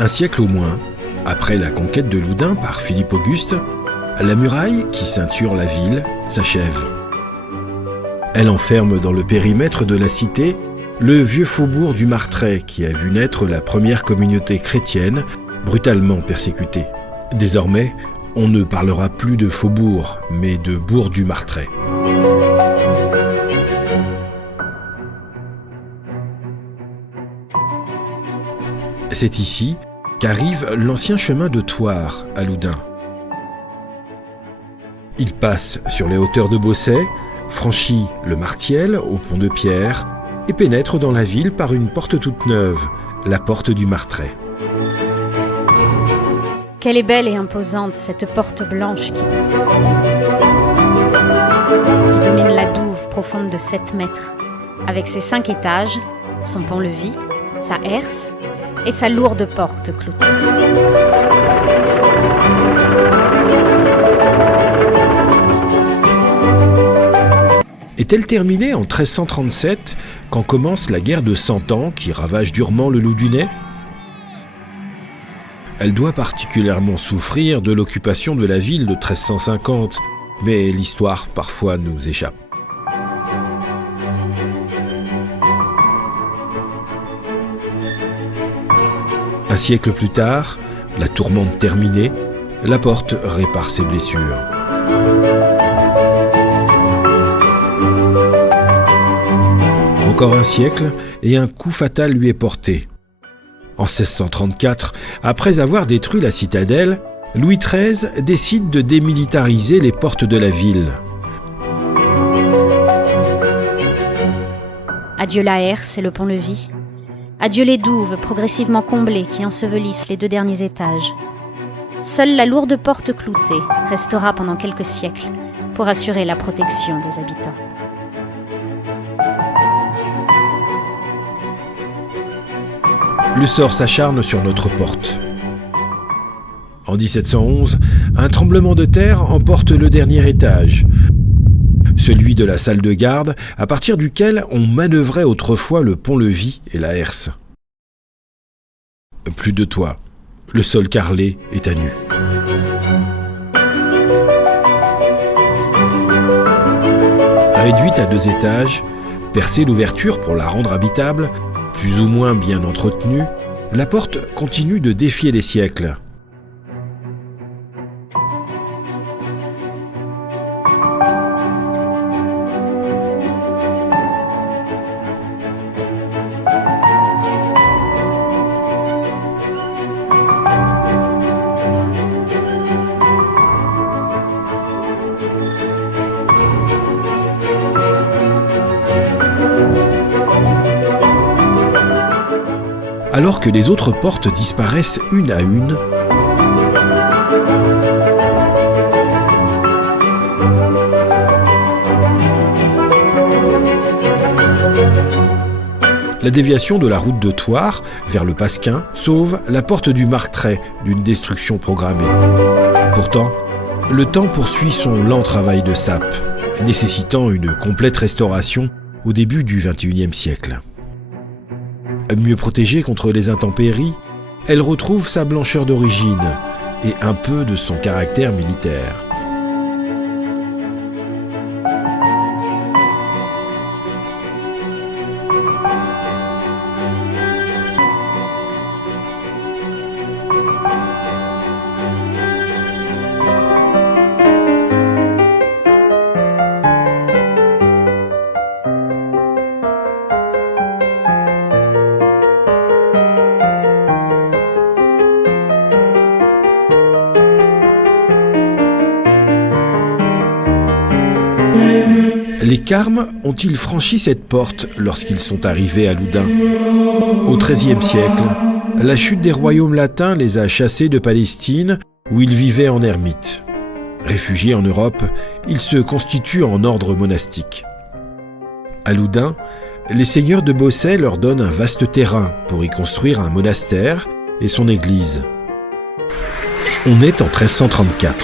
Un siècle au moins, après la conquête de Loudun par Philippe Auguste, la muraille qui ceinture la ville s'achève. Elle enferme dans le périmètre de la cité le vieux faubourg du Martret qui a vu naître la première communauté chrétienne brutalement persécutée. Désormais, on ne parlera plus de faubourg, mais de bourg du Martret. C'est ici qu'arrive l'ancien chemin de Thouars à Loudun. Il passe sur les hauteurs de Beausset, franchit le Martiel au pont de Pierre et pénètre dans la ville par une porte toute neuve, la porte du Martret. Qu'elle est belle et imposante, cette porte blanche qui domine la douve profonde de 7 mètres, avec ses 5 étages, son pont-levis, sa herse et sa lourde porte cloutée. Est-elle terminée en 1337, quand commence la guerre de 100 ans qui ravage durement le Loudunais ? Elle doit particulièrement souffrir de l'occupation de la ville de 1350, mais l'histoire parfois nous échappe. Un siècle plus tard, la tourmente terminée, la porte répare ses blessures. Encore un siècle et un coup fatal lui est porté. En 1634, après avoir détruit la citadelle, Louis XIII décide de démilitariser les portes de la ville. Adieu la herse et le pont-levis. Adieu les douves progressivement comblées qui ensevelissent les 2 derniers étages. Seule la lourde porte cloutée restera pendant quelques siècles pour assurer la protection des habitants. Le sort s'acharne sur notre porte. En 1711, un tremblement de terre emporte le dernier étage, celui de la salle de garde, à partir duquel on manœuvrait autrefois le pont-levis et la herse. Plus de toit, le sol carrelé est à nu. Réduite à 2 étages, percer l'ouverture pour la rendre habitable, plus ou moins bien entretenue, la porte continue de défier les siècles. Alors que les autres portes disparaissent une à une, la déviation de la route de Thouars vers le Pasquin sauve la porte du Martret d'une destruction programmée. Pourtant, le temps poursuit son lent travail de sape, nécessitant une complète restauration au début du XXIe siècle. Mieux protégée contre les intempéries, elle retrouve sa blancheur d'origine et un peu de son caractère militaire. Les Carmes ont-ils franchi cette porte lorsqu'ils sont arrivés à Loudun ? Au XIIIe siècle, la chute des royaumes latins les a chassés de Palestine, où ils vivaient en ermite. Réfugiés en Europe, ils se constituent en ordre monastique. À Loudun, les seigneurs de Beausset leur donnent un vaste terrain pour y construire un monastère et son église. On est en 1334.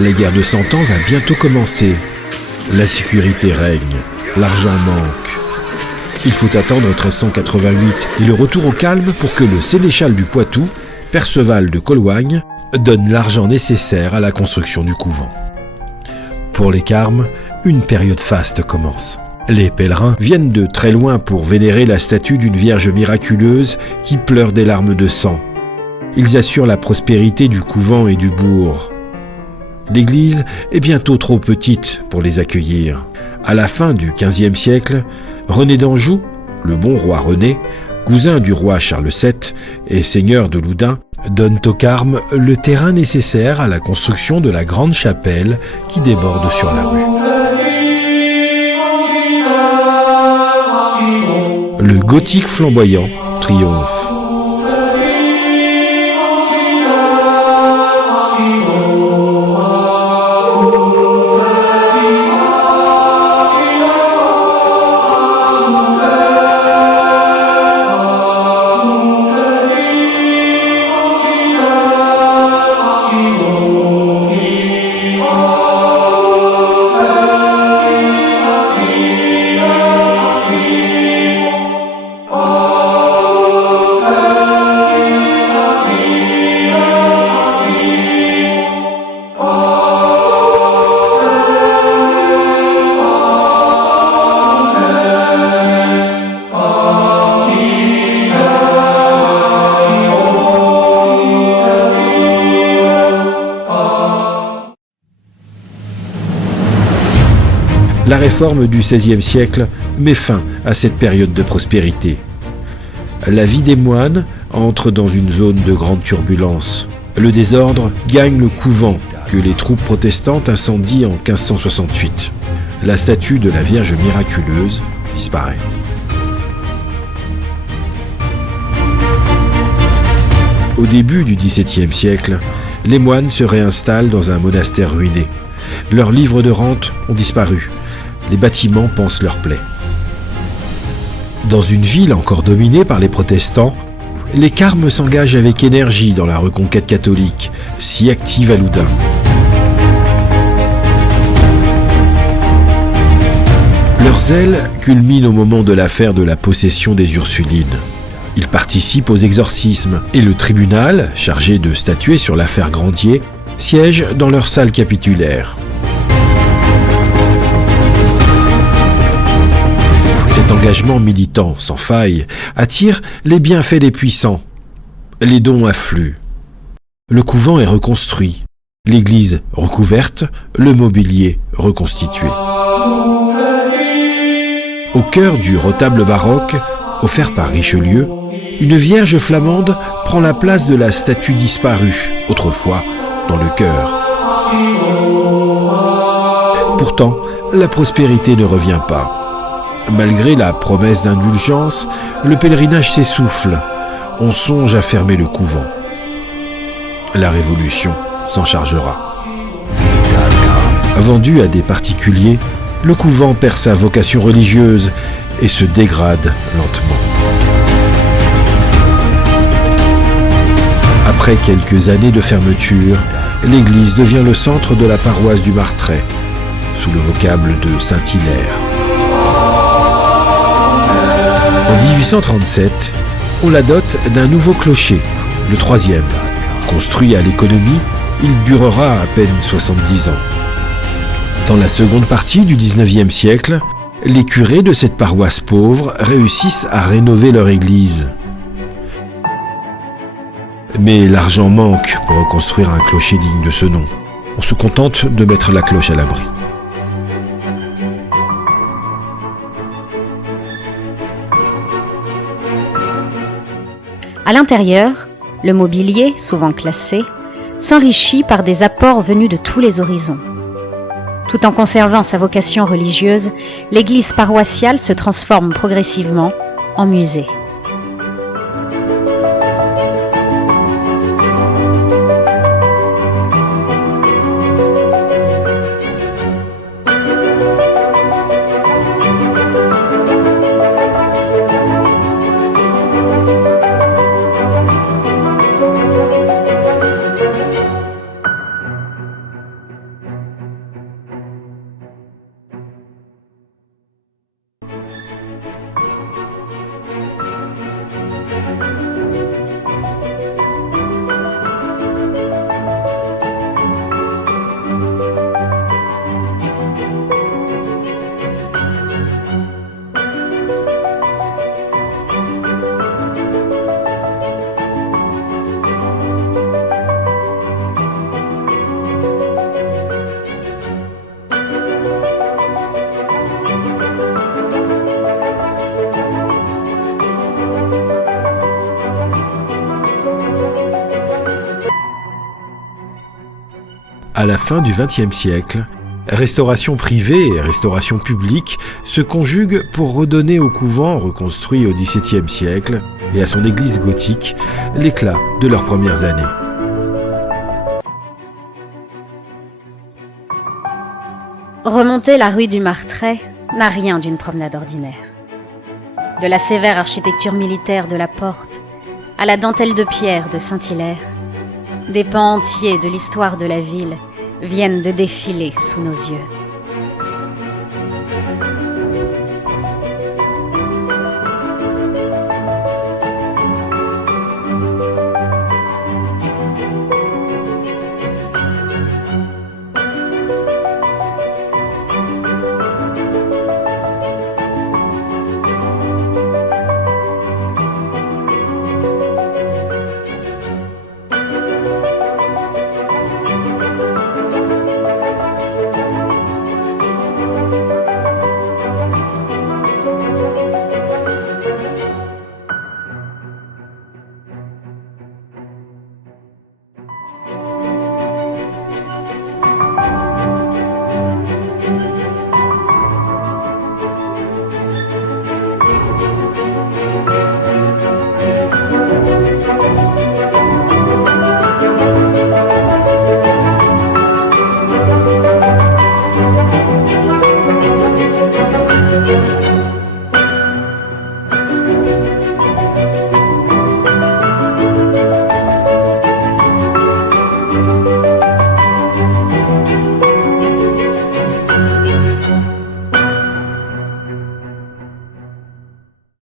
La guerre de 100 ans va bientôt commencer. La sécurité règne, l'argent manque. Il faut attendre 1388 et le retour au calme pour que le sénéchal du Poitou, Perceval de Colloigne, donne l'argent nécessaire à la construction du couvent. Pour les Carmes, une période faste commence. Les pèlerins viennent de très loin pour vénérer la statue d'une Vierge miraculeuse qui pleure des larmes de sang. Ils assurent la prospérité du couvent et du bourg. L'église est bientôt trop petite pour les accueillir. À la fin du XVe siècle, René d'Anjou, le bon roi René, cousin du roi Charles VII et seigneur de Loudun, donne aux Carmes le terrain nécessaire à la construction de la grande chapelle qui déborde sur la rue. Le gothique flamboyant triomphe. La réforme du XVIe siècle met fin à cette période de prospérité. La vie des moines entre dans une zone de grande turbulence. Le désordre gagne le couvent que les troupes protestantes incendient en 1568. La statue de la Vierge miraculeuse disparaît. Au début du XVIIe siècle, les moines se réinstallent dans un monastère ruiné. Leurs livres de rente ont disparu. Les bâtiments pansent leurs plaies. Dans une ville encore dominée par les protestants, les Carmes s'engagent avec énergie dans la reconquête catholique, si active à Loudun. Leur zèle culmine au moment de l'affaire de la possession des Ursulines. Ils participent aux exorcismes et le tribunal, chargé de statuer sur l'affaire Grandier, siège dans leur salle capitulaire. Cet engagement militant sans faille attire les bienfaits des puissants. Les dons affluent. Le couvent est reconstruit, l'église recouverte, le mobilier reconstitué. Au cœur du retable baroque, offert par Richelieu, une Vierge flamande prend la place de la statue disparue, autrefois dans le chœur. Pourtant, la prospérité ne revient pas. Malgré la promesse d'indulgence, le pèlerinage s'essouffle. On songe à fermer le couvent. La Révolution s'en chargera. Vendu à des particuliers, le couvent perd sa vocation religieuse et se dégrade lentement. Après quelques années de fermeture, l'église devient le centre de la paroisse du Martret, sous le vocable de Saint-Hilaire. En 1837, on la dote d'un nouveau clocher, le troisième. Construit à l'économie, il durera à peine 70 ans. Dans la seconde partie du XIXe siècle, les curés de cette paroisse pauvre réussissent à rénover leur église. Mais l'argent manque pour reconstruire un clocher digne de ce nom. On se contente de mettre la cloche à l'abri. À l'intérieur, le mobilier, souvent classé, s'enrichit par des apports venus de tous les horizons. Tout en conservant sa vocation religieuse, l'église paroissiale se transforme progressivement en musée. À la fin du XXe siècle, restauration privée et restauration publique se conjuguent pour redonner au couvent reconstruit au XVIIe siècle et à son église gothique l'éclat de leurs premières années. Remonter la rue du Martret n'a rien d'une promenade ordinaire. De la sévère architecture militaire de la porte à la dentelle de pierre de Saint-Hilaire, des pans entiers de l'histoire de la ville viennent de défiler sous nos yeux.